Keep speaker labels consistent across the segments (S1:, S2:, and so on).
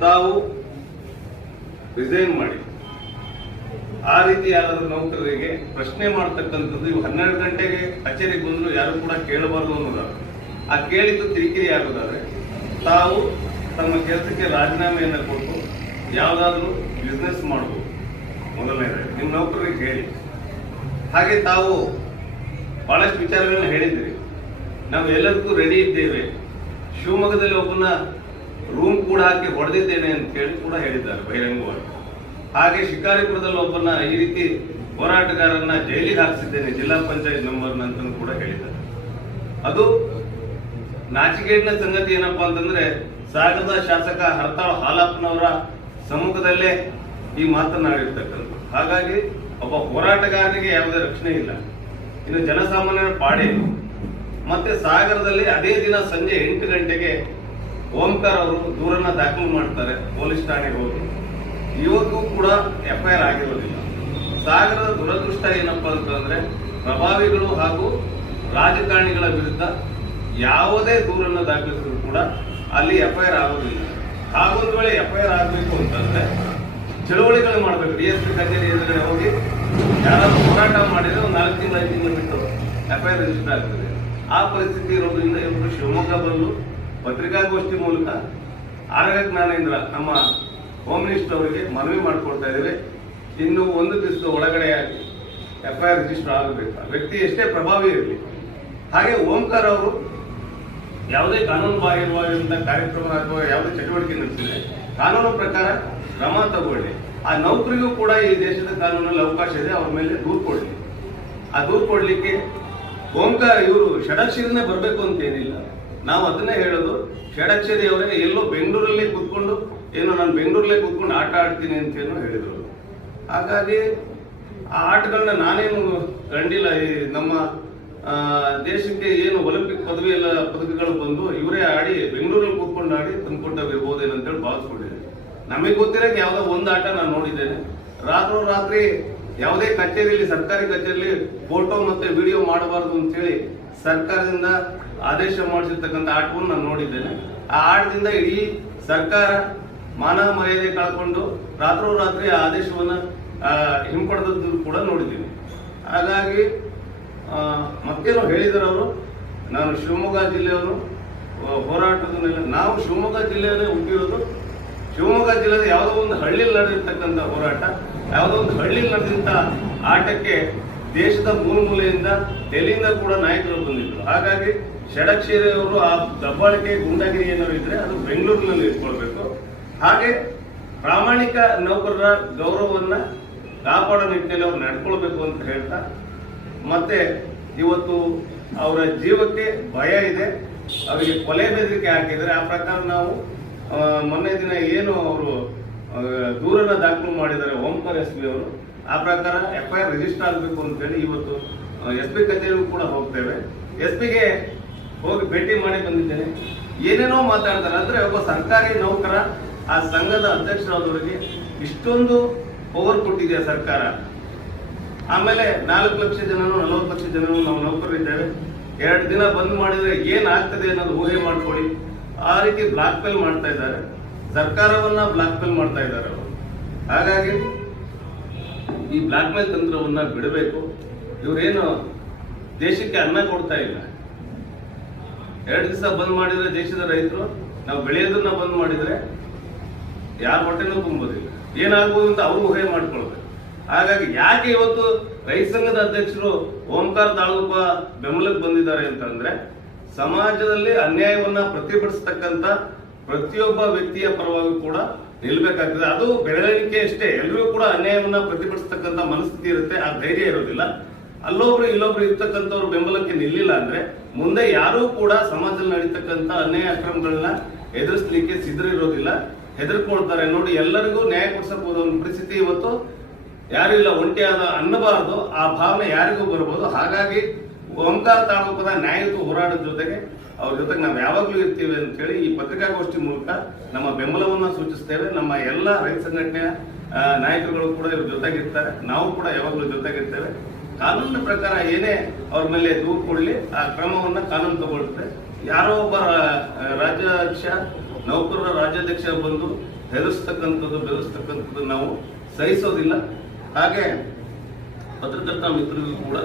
S1: ತಾವು ರಿಸೈನ್ ಮಾಡಿ. ಆ ರೀತಿ ಯಾರಾದ್ರೂ ನೌಕರರಿಗೆ ಪ್ರಶ್ನೆ ಮಾಡ್ತಕ್ಕಂಥದ್ದು ಇವು ಹನ್ನೆರಡು ಗಂಟೆಗೆ ಕಚೇರಿಗೆ ಬಂದ್ರು ಯಾರು ಕೂಡ ಕೇಳಬಾರ್ದು ಅನ್ನೋದಾದ್ರೆ, ಆ ಕೇಳಿದ್ದು ಕಿರಿಕಿರಿ ಆಗೋದಾದ್ರೆ, ತಾವು ತಮ್ಮ ಕೆಲಸಕ್ಕೆ ರಾಜೀನಾಮೆಯನ್ನು ಕೊಟ್ಟು ಯಾವುದಾದ್ರೂ ಬಿಸ್ನೆಸ್ ಮಾಡಬಹುದು ಮೊದಲನೇದಾಗಿ, ನಿಮ್ಮ ನೌಕರರಿಗೆ ಹೇಳಿ. ಹಾಗೆ ತಾವು ಬಹಳಷ್ಟು ವಿಚಾರಗಳನ್ನ ಹೇಳಿದ್ದೀರಿ. ನಾವು ಎಲ್ಲದಕ್ಕೂ ರೆಡಿ ಇದ್ದೇವೆ. ಶಿವಮೊಗ್ಗದಲ್ಲಿ ಒಬ್ಬನ ರೂಮ್ ಕೂಡ ಹಾಕಿ ಹೊಡೆದಿದ್ದೇನೆ ಅಂತ ಹೇಳಿ ಕೂಡ ಹೇಳಿದ್ದಾರೆ ಬಹಿರಂಗವಾಗಿ. ಹಾಗೆ ಶಿಕಾರಿಪುರದಲ್ಲಿ ಒಬ್ಬನ ಈ ರೀತಿ ಹೋರಾಟಗಾರನ್ನ ಜೈಲಿಗೆ ಹಾಕಿಸಿದ್ದೇನೆ, ಜಿಲ್ಲಾ ಪಂಚಾಯತ್ ನಂಬರ್ ಅಂತ ಕೂಡ ಹೇಳಿದ್ದಾರೆ. ಅದು ನಾಚಿಕೆಗಿನ ಸಂಗತಿ ಏನಪ್ಪಾ ಅಂತಂದ್ರೆ ಸಾಗರದ ಶಾಸಕ ಹರತಾಳ್ ಹಾಲಪ್ಪನವರ ಸಮ್ಮುಖದಲ್ಲೇ ಈ ಮಾತನಾಡಿರ್ತಕ್ಕಂಥ ಹಾಗಾಗಿ ಒಬ್ಬ ಹೋರಾಟಗಾರನಿಗೆ ಯಾವುದೇ ರಕ್ಷಣೆ ಇಲ್ಲ. ಇನ್ನು ಜನಸಾಮಾನ್ಯರ ಪಾಡೇನು. ಮತ್ತೆ ಸಾಗರದಲ್ಲಿ ಅದೇ ದಿನ ಸಂಜೆ ಎಂಟು ಗಂಟೆಗೆ ಓಂಕಾರ ಅವರು ದೂರನ್ನ ದಾಖಲು ಮಾಡ್ತಾರೆ, ಪೊಲೀಸ್ ಠಾಣೆಗೆ ಹೋಗಿ. ಇವತ್ತು ಕೂಡ ಎಫ್ಐಆರ್ ಆಗಿರೋದಿಲ್ಲ. ಸಾಗರದ ದುರದೃಷ್ಟ ಏನಪ್ಪ ಅಂತಂದ್ರೆ, ಪ್ರಭಾವಿಗಳು ಹಾಗೂ ರಾಜಕಾರಣಿಗಳ ವಿರುದ್ಧ ಯಾವುದೇ ದೂರನ್ನ ದಾಖಲಿಸಿದ್ರು ಕೂಡ ಅಲ್ಲಿ ಎಫ್ಐಆರ್ ಆಗೋದಿಲ್ಲ. ಹಾಗೊಂದು ವೇಳೆ ಎಫ್ಐಆರ್ ಆಗಬೇಕು ಅಂತಂದ್ರೆ ಚಳುವಳಿಗಳು ಮಾಡಬೇಕು. ಡಿ ಎಸ್ ಪಿ ಕಚೇರಿ ಎದುರುಗಡೆ ಹೋಗಿ ಯಾರಾದ್ರೂ ಹೋರಾಟ ಮಾಡಿದ್ರೆ ಒಂದು ನಾಲ್ಕು ತಿಂಗಳು, ಐದು ತಿಂಗಳು ಬಿಟ್ಟು ಎಫ್ಐಆರ್ ರಿಜಿಸ್ಟರ್ ಆಗ್ತದೆ. ಆ ಪರಿಸ್ಥಿತಿ ಇರೋದ್ರಿಂದ ಇವರು ಶಿವಮೊಗ್ಗ ಬಂದು ಪತ್ರಿಕಾಗೋಷ್ಠಿ ಮೂಲಕ ಆರೋಗ್ಯ ಜ್ಞಾನೇಂದ್ರ ನಮ್ಮ ಹೋಮ್ ಮಿನಿಸ್ಟರ್ ಅವರಿಗೆ ಮನವಿ ಮಾಡಿಕೊಡ್ತಾ ಇದ್ದೇವೆ. ಇನ್ನು ಒಂದು ದಿವಸದ ಒಳಗಡೆ ಎಫ್ಐಆರ್ ರಿಜಿಸ್ಟರ್ ಆಗಬೇಕು. ವ್ಯಕ್ತಿ ಎಷ್ಟೇ ಪ್ರಭಾವಿ ಇರಲಿ. ಹಾಗೆ ಓಂಕಾರ ಅವರು ಯಾವುದೇ ಕಾನೂನು ಬಾಹಿರವಾಗಿರುವಂತಹ ಕಾರ್ಯಕ್ರಮ ಅಥವಾ ಯಾವುದೇ ಚಟುವಟಿಕೆ ನಡೆಸಿದ್ರೆ ಕಾನೂನು ಪ್ರಕಾರ ಕ್ರಮ ತಗೊಳ್ಳಿ. ಆ ನೌಕರಿಗೂ ಕೂಡ ಈ ದೇಶದ ಕಾನೂನಲ್ಲಿ ಅವಕಾಶ ಇದೆ. ಅವ್ರ ಮೇಲೆ ದೂರು ಕೊಡಲಿ. ಆ ದೂರು ಕೊಡಲಿಕ್ಕೆ ಓಂಕಾರ ಇವರು ಷಡಕ್ಷರಿನೇ ಬರಬೇಕು ಅಂತ ಏನಿಲ್ಲ. ನಾವು ಅದನ್ನೇ ಹೇಳೋದು ಷಡಕ್ಷರಿ ಅವರೇ ಎಲ್ಲೋ ಬೆಂಗಳೂರಲ್ಲಿ ಕೂತ್ಕೊಂಡು, ಏನೋ ನಾನು ಬೆಂಗಳೂರಲ್ಲೇ ಕೂತ್ಕೊಂಡು ಆಟ ಆಡ್ತೀನಿ ಅಂತ ಹೇಳಿದರು ಹಾಗಾಗಿ ಆ ಆಟಗಳನ್ನ ನಾನೇನು ಕಂಡಿಲ್ಲ. ಈ ನಮ್ಮ ದೇಶಕ್ಕೆ ಏನು ಒಲಿಂಪಿಕ್ ಪದವಿ ಎಲ್ಲ ಪದಕಗಳು ಬಂದು ಇವರೇ ಆಡಿ ಬೆಂಗಳೂರಲ್ಲಿ ಕೂತ್ಕೊಂಡು ಆಡಿ ತಂದ್ಕೊಟ್ಟಿರ್ಬೋದೇನೋ ಅಂತೇಳಿ ಭಾವಿಸ್ಕೊಂಡಿದ್ದೀನಿ. ನಮಗೆ ಗೊತ್ತಿರೋಕೆ ಯಾವುದೋ ಒಂದು ಆಟ ನಾನು ನೋಡಿದ್ದೇನೆ. ರಾತ್ರೋ ರಾತ್ರಿ ಯಾವುದೇ ಕಚೇರಿಯಲ್ಲಿ ಸರ್ಕಾರಿ ಕಚೇರಿಯಲ್ಲಿ ಫೋಟೋ ಮತ್ತೆ ವಿಡಿಯೋ ಮಾಡಬಾರದು ಅಂತ ಹೇಳಿ ಸರ್ಕಾರದಿಂದ ಆದೇಶ ಮಾಡಿಸಿರ್ತಕ್ಕಂಥ ಆಟವನ್ನು ನಾನು ನೋಡಿದ್ದೇನೆ. ಆ ಆಟದಿಂದ ಇಡೀ ಸರ್ಕಾರ ಮಾನವ ಮರ್ಯಾದೆ ಕಳ್ಕೊಂಡು ರಾತ್ರೋ ರಾತ್ರಿ ಆ ಆದೇಶವನ್ನು ಹಿಂಪಡೆದದ್ದು ಕೂಡ ನೋಡಿದ್ದೀನಿ. ಹಾಗಾಗಿ ಮತ್ತೇನೋ ಹೇಳಿದ್ರು ಅವರು. ನಾನು ಶಿವಮೊಗ್ಗ ಜಿಲ್ಲೆಯವರು ಹೋರಾಟದ ಮೇಲೆ ನಾವು ಶಿವಮೊಗ್ಗ ಜಿಲ್ಲೆಯಲ್ಲೇ ಹುಟ್ಟಿರೋದು. ಶಿವಮೊಗ್ಗ ಜಿಲ್ಲೆಯಲ್ಲಿ ಯಾವುದೋ ಒಂದು ಹಳ್ಳಿಯಲ್ಲಿ ನಡೆದಿರ್ತಕ್ಕಂಥ ಹೋರಾಟ, ಯಾವುದೋ ಒಂದು ಹಳ್ಳಿಯಲ್ಲಿ ನಡೆದಂಥ ಆಟಕ್ಕೆ ದೇಶದ ಮೂಲ ಮೂಲೆಯಿಂದ ಡೆಲ್ಲಿಯಿಂದ ಕೂಡ ನಾಯಕರು ಬಂದಿದ್ರು ಹಾಗಾಗಿ ಷಡಕ್ಷೇರಿಯವರು ಆ ದಬ್ಬಾಳಿಕೆ ಗುಂಡಾಗಿರಿ ಏನಾದ್ರು ಇದ್ರೆ ಅದು ಬೆಂಗಳೂರಿನಲ್ಲಿ ಇಟ್ಕೊಳ್ಬೇಕು. ಹಾಗೆ ಪ್ರಾಮಾಣಿಕ ನೌಕರರ ಗೌರವವನ್ನ ಕಾಪಾಡೋ ನಿಟ್ಟಿನಲ್ಲಿ ಅವ್ರು ನಡ್ಕೊಳ್ಬೇಕು ಅಂತ ಹೇಳ್ತಾ, ಮತ್ತೆ ಇವತ್ತು ಅವರ ಜೀವಕ್ಕೆ ಭಯ ಇದೆ. ಅವರಿಗೆ ಕೊಲೆ ಬೆದರಿಕೆ ಹಾಕಿದರೆ ಆ ಪ್ರಕಾರ ನಾವು ಮೊನ್ನೆ ದಿನ ಏನು ಅವರು ದೂರನ್ನ ದಾಖಲು ಮಾಡಿದ್ದಾರೆ ಓಂಕಾರ ಎಸ್ ಪಿ ಅವರು. ಆ ಪ್ರಕಾರ ಎಫ್ ಐ ಆರ್ ರಿಜಿಸ್ಟರ್ ಆಗಬೇಕು ಅಂತ ಹೇಳಿ ಇವತ್ತು ಎಸ್ ಪಿ ಕಚೇರಿಗೂ ಕೂಡ ಹೋಗ್ತೇವೆ. ಎಸ್ ಪಿಗೆ ಹೋಗಿ ಭೇಟಿ ಮಾಡಿ ಬಂದಿದ್ದೇನೆ. ಏನೇನೋ ಮಾತಾಡ್ತಾರೆ ಅಂದ್ರೆ ಒಬ್ಬ ಸರ್ಕಾರಿ ನೌಕರ, ಆ ಸಂಘದ ಅಧ್ಯಕ್ಷರಾದವರಿಗೆ ಇಷ್ಟೊಂದು ಪವರ್ ಕೊಟ್ಟಿದೆ ಸರ್ಕಾರ. ಆಮೇಲೆ ನಾಲ್ಕು ಲಕ್ಷ ಜನನು, ನಲವತ್ತು ಲಕ್ಷ ಜನನು ನಾವು ನೌಕರರಿದ್ದೇವೆ. ಎರಡು ದಿನ ಬಂದ್ ಮಾಡಿದ್ರೆ ಏನಾಗ್ತದೆ ಅನ್ನೋದು ಊಹೆ ಮಾಡ್ಕೊಳ್ಳಿ. ಆ ರೀತಿ ಬ್ಲಾಕ್ ಮೇಲ್ ಮಾಡ್ತಾ ಇದ್ದಾರೆ. ಸರ್ಕಾರವನ್ನ ಬ್ಲಾಕ್ ಮೇಲ್ ಮಾಡ್ತಾ ಇದ್ದಾರೆ ಅವರು. ಹಾಗಾಗಿ ಈ ಬ್ಲ್ಯಾಕ್ ಮೇಲ್ ತಂತ್ರವನ್ನ ಬಿಡಬೇಕು. ಇವರೇನು ದೇಶಕ್ಕೆ ಅನ್ನ ಕೊಡ್ತಾ ಇಲ್ಲ. ಎರಡು ದಿವಸ ಬಂದ್ ಮಾಡಿದ್ರೆ ದೇಶದ ರೈತರು, ನಾವು ಬೆಳೆಯೋದನ್ನ ಬಂದ್ ಮಾಡಿದ್ರೆ ಯಾರ ಹೊಟ್ಟೆನೂ ತುಂಬೋದಿಲ್ಲ. ಏನಾಗ್ಬೋದು ಅಂತ ಅವರು ಊಹೆ ಮಾಡ್ಕೊಳ್ಬೇಕು. ಹಾಗಾಗಿ ಯಾಕೆ ಇವತ್ತು ರೈತ ಸಂಘದ ಅಧ್ಯಕ್ಷರು ಓಂಕಾರ ತಾಳೂಪ ಬೆಂಬಲಕ್ಕೆ ಬಂದಿದ್ದಾರೆ ಅಂತಂದ್ರೆ, ಸಮಾಜದಲ್ಲಿ ಅನ್ಯಾಯವನ್ನ ಪ್ರತಿಭಟಿಸತಕ್ಕಂತ ಪ್ರತಿಯೊಬ್ಬ ವ್ಯಕ್ತಿಯ ಪರವಾಗಿ ಕೂಡ ನಿಲ್ಬೇಕಾಗ್ತದೆ. ಅದು ಬೆಳವಣಿಗೆ ಅಷ್ಟೇ. ಎಲ್ಲರೂ ಕೂಡ ಅನ್ಯಾಯವನ್ನ ಪ್ರತಿಭಟಿಸ್ತಕ್ಕಂಥ ಮನಸ್ಥಿತಿ ಇರುತ್ತೆ. ಆ ಧೈರ್ಯ ಇರೋದಿಲ್ಲ. ಅಲ್ಲೊಬ್ರು ಇಲ್ಲೊಬ್ರು ಇರ್ತಕ್ಕಂಥವ್ರು ಬೆಂಬಲಕ್ಕೆ ನಿಲ್ಲಿಲ್ಲ ಅಂದ್ರೆ ಮುಂದೆ ಯಾರೂ ಕೂಡ ಸಮಾಜದಲ್ಲಿ ನಡೀತಕ್ಕಂಥ ಅನ್ಯಾಯ ಅಕ್ರಮಗಳನ್ನ ಎದುರಿಸಲಿಕ್ಕೆ ಸಿದ್ಧರಿರೋದಿಲ್ಲ ಹೆದರ್ಕೊಳ್ತಾರೆ. ನೋಡಿ, ಎಲ್ಲರಿಗೂ ನ್ಯಾಯ ಕೊಡಿಸಬಹುದು ಒಂದು ಪರಿಸ್ಥಿತಿ ಇವತ್ತು. ಯಾರು ಇಲ್ಲ. ಒಂಟಿಯಾದ ಅನ್ನಬಾರದು. ಆ ಭಾವನೆ ಯಾರಿಗೂ ಬರಬಹುದು ಹಾಗಾಗಿ ಓಂಕಾರ ತಾಲೂಕದ ನ್ಯಾಯಯುತ ಹೋರಾಟದ ಜೊತೆಗೆ ಅವ್ರ ಜೊತೆಗೆ ನಾವು ಯಾವಾಗಲೂ ಇರ್ತೀವಿ ಅಂತ ಹೇಳಿ ಈ ಪತ್ರಿಕಾಗೋಷ್ಠಿ ಮೂಲಕ ನಮ್ಮ ಬೆಂಬಲವನ್ನ ಸೂಚಿಸ್ತೇವೆ. ನಮ್ಮ ಎಲ್ಲ ರೈತ ಸಂಘಟನೆಯ ನಾಯಕರುಗಳು ಕೂಡ ಇವ್ರ ಜೊತೆಗಿರ್ತಾರೆ ನಾವು ಕೂಡ ಯಾವಾಗಲೂ ಜೊತೆಗಿರ್ತೇವೆ ಕಾನೂನಿನ ಪ್ರಕಾರ ಏನೇ ಅವ್ರ ಮೇಲೆ ದೂರು ಕೊಡಲಿ, ಆ ಕ್ರಮವನ್ನ ಕಾನೂನು ತಗೊಳ್ತದೆ ಯಾರೋ ಒಬ್ಬ ರಾಜ್ಯಾಧ್ಯಕ್ಷ, ನೌಕರರ ರಾಜ್ಯಾಧ್ಯಕ್ಷ ಬಂದು ಹೆದರ್ಸ್ತಕ್ಕಂಥದ್ದು, ಬೆದರ್ಸ್ತಕ್ಕಂಥದ್ದು ನಾವು ಸಹಿಸೋದಿಲ್ಲ. ಹಾಗೆ ಪತ್ರಕರ್ತ ಮಿತ್ರರಿಗೂ ಕೂಡ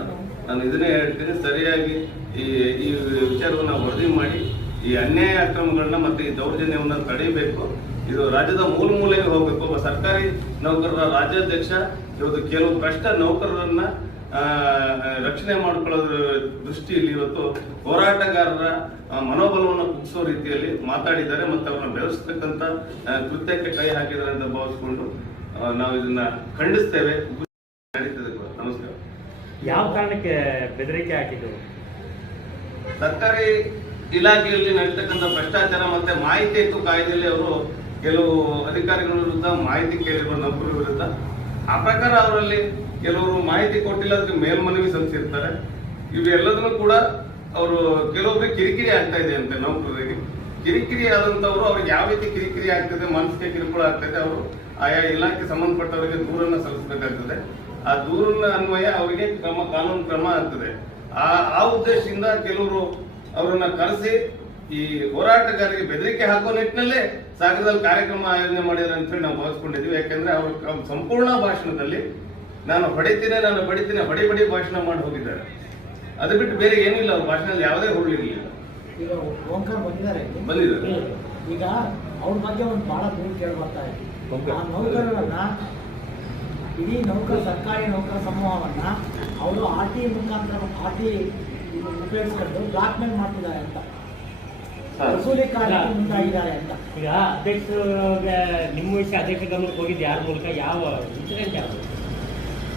S1: ನಾನು ಇದನ್ನೇ ಹೇಳ್ತೀನಿ. ಸರಿಯಾಗಿ ಈ ಈ ವಿಚಾರವನ್ನ ವರದಿ ಮಾಡಿ ಈ ಅನ್ಯಾಯ ಅಕ್ರಮಗಳನ್ನ ಮತ್ತೆ ಈ ದೌರ್ಜನ್ಯವನ್ನು ತಡೆಯಬೇಕು. ಇದು ರಾಜ್ಯದ ಮೂಲ ಮೂಲೆಗೆ ಹೋಗಬೇಕು. ಸರ್ಕಾರಿ ನೌಕರರ ರಾಜ್ಯಾಧ್ಯಕ್ಷ, ಇವತ್ತು ಕೆಲವು ಭ್ರಷ್ಟ ನೌಕರರನ್ನ ರಕ್ಷಣೆ ಮಾಡಿಕೊಳ್ಳೋದ್ರ ದೃಷ್ಟಿಯಲ್ಲಿ ಇವತ್ತು ಹೋರಾಟಗಾರರ ಮನೋಬಲವನ್ನು ಕುಗ್ಗಿಸೋ ರೀತಿಯಲ್ಲಿ ಮಾತಾಡಿದ್ದಾರೆ ಮತ್ತೆ ಅವ್ರನ್ನ ಬೆಳೆಸ್ತಕ್ಕಂಥ ಕೃತ್ಯಕ್ಕೆ ಕೈ ಹಾಕಿದ್ದಾರೆ ಅಂತ ಭಾವಿಸ್ಕೊಂಡು ನಾವು ಇದನ್ನ ಖಂಡಿಸ್ತೇವೆ. ನಮಸ್ಕಾರ.
S2: ಯಾವ ಕಾರಣಕ್ಕೆ ಬೆದರಿಕೆ ಹಾಕಿದ್ದು?
S1: ಸರ್ಕಾರಿ ಇಲಾಖೆಯಲ್ಲಿ ನಡೀತಕ್ಕಂಥ ಭ್ರಷ್ಟಾಚಾರ ಮತ್ತೆ ಮಾಹಿತಿ ಹಕ್ಕು ಕಾಯ್ದೆಯಲ್ಲಿ ಅವರು ಕೆಲವು ಅಧಿಕಾರಿಗಳ ವಿರುದ್ಧ ಮಾಹಿತಿ ಕೇಳಿರುವ ನೌಕರರ ವಿರುದ್ಧ. ಆ ಪ್ರಕಾರ ಅವರಲ್ಲಿ ಕೆಲವರು ಮಾಹಿತಿ ಕೊಟ್ಟಿಲ್ಲ, ಅದಕ್ಕೆ ಮೇಲ್ಮನವಿ ಸಲ್ಲಿಸಿರ್ತಾರೆ. ಇವೆಲ್ಲದನ್ನು ಕೂಡ ಅವರು ಕೆಲವೊಬ್ಬರಿಗೆ ಕಿರಿಕಿರಿ ಆಗ್ತಾ ಇದೆ ಅಂತೆ ನೌಕರರಿಗೆ. ಕಿರಿಕಿರಿ ಆದಂತವ್ರು ಅವ್ರಿಗೆ ಯಾವ ರೀತಿ ಕಿರಿಕಿರಿ ಆಗ್ತದೆ ಮನಸ್ಸಿಗೆ ಕಿರುಕುಳ ಆಗ್ತದೆ, ಅವರು ಆಯಾ ಇಲಾಖೆ ಸಂಬಂಧಪಟ್ಟವರಿಗೆ ದೂರನ್ನ ಸಲ್ಲಿಸಬೇಕಾಗ್ತದೆ. ಆ ದೂರನ್ನ ಅನ್ವಯ ಅವರಿಗೆ ಕ್ರಮ, ಕಾನೂನು ಕ್ರಮ ಆಗ್ತದೆ. ಆ ಆ ಉದ್ದೇಶದಿಂದ ಕೆಲವರು ಅವರನ್ನ ಕರೆಸಿ ಈ ಹೋರಾಟಗಾರರಿಗೆ ಬೆದರಿಕೆ ಹಾಕೋ ನಿಟ್ಟಿನಲ್ಲೇ ಸಾಗರದಲ್ಲಿ ಕಾರ್ಯಕ್ರಮ ಆಯೋಜನೆ ಮಾಡಿದ್ರು ಅಂತ ಹೇಳಿ ನಾವು ಭಾವಿಸ್ಕೊಂಡಿದ್ವಿ ಯಾಕಂದ್ರೆ ಅವರು ಸಂಪೂರ್ಣ ಭಾಷಣದಲ್ಲಿ ನಾನು ಹೊಡಿತೀನಿ ನಾನು ಬಡಿತೀನಿ ಬಡಿ ಬಡಿ ಭಾಷಣ ಮಾಡಿ ಹೋಗಿದ್ದಾರೆ. ಅದು ಬಿಟ್ಟು ಬೇರೆ ಏನಿಲ್ಲ ಅವ್ರ ಭಾಷಣದಲ್ಲಿ ಯಾವುದೇ ಹುರುಳಿರಲಿಲ್ಲ
S3: ಈಗ ಓಂಕಾರ ಬಂದಿದ್ದಾರೆ ಇಲ್ಲಿ.
S1: ಬಂದಿದ್ದಾರೆ.
S3: ಈಗ ಅವ್ರ ಬಗ್ಗೆ ಒಂದು ಬಹಳ ದೂರು ಕೇಳಿ ಬರ್ತಾ ಇದೆ ನೌಕರರನ್ನ ಇಡೀ ನೌಕರ ಸರ್ಕಾರಿ ನೌಕರ ಸಮೂಹವನ್ನ ಅವರು ಆರ್ ಟಿ ಮುಖಾಂತರ ಆರ್ ಟಿ ಉಪಯೋಗಿಸ್ಕೊಂಡು ಬ್ಲಾಕ್ ಮೇಲ್ ಮಾಡ್ತಿದ್ದಾರೆ ಅಂತ. ವಸೂಲಿ ಕಾರ್ಯಕ್ಕೆ ಮುಂದಾಗಿದ್ದಾರೆ ಅಂತ.
S2: ಈಗ ಅಧ್ಯಕ್ಷರಿಗೆ ನಿಮ್ಮ ವಿಷಯ ಅಧ್ಯಕ್ಷ ಗಮನಕ್ಕೆ ಹೋಗಿದ್ದು ಯಾರ ಮೂಲಕ? ಯಾವ ಇನ್ಸಿಡೆಂಟ್ ಯಾವುದು?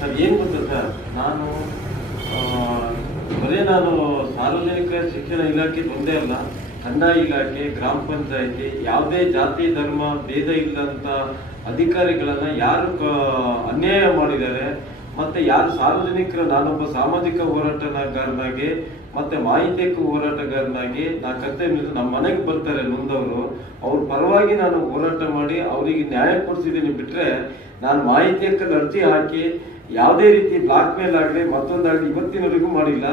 S4: ಸರ್ ಏನು ಗೊತ್ತಾ ಸರ್. ನಾನು ಅದೇ ಬರೀ ನಾನು ಸಾರ್ವಜನಿಕ ಶಿಕ್ಷಣ ಇಲಾಖೆ ಒಂದೇ ಅಲ್ಲ ಕಂದಾಯ ಇಲಾಖೆ ಗ್ರಾಮ ಪಂಚಾಯಿತಿ ಯಾವುದೇ ಜಾತಿ ಧರ್ಮ ಭೇದ ಇಲ್ಲದಂಥ ಅಧಿಕಾರಿಗಳನ್ನ ಯಾರು ಕ- ಅನ್ಯಾಯ ಮಾಡಿದ್ದಾರೆ ಮತ್ತೆ ಯಾರು ಸಾರ್ವಜನಿಕರ, ನಾನೊಬ್ಬ ಸಾಮಾಜಿಕ ಹೋರಾಟಗಾರನಾಗಿ, ಮತ್ತೆ ಮಾಹಿತಿ ಹೋರಾಟಗಾರನಾಗಿ ನಾ ಕರ್ತವ್ಯ ನಮ್ಮ ಮನೆಗೆ ಬರ್ತಾರೆ ನೊಂದವರು, ಅವ್ರ ಪರವಾಗಿ ನಾನು ಹೋರಾಟ ಮಾಡಿ ಅವರಿಗೆ ನ್ಯಾಯ ಕೊಡಿಸಿದ್ದೀನಿ ಬಿಟ್ರೆ ನಾನು ಮಾಹಿತಿ ಅರ್ಜಿ ಹಾಕಿ ಯಾವುದೇ ರೀತಿ ಬ್ಲಾಕ್ ಮೇಲ್ ಆಗಲಿ ಮತ್ತೊಂದಾಗಲಿ ಇವತ್ತಿನವರೆಗೂ ಮಾಡಿಲ್ಲ.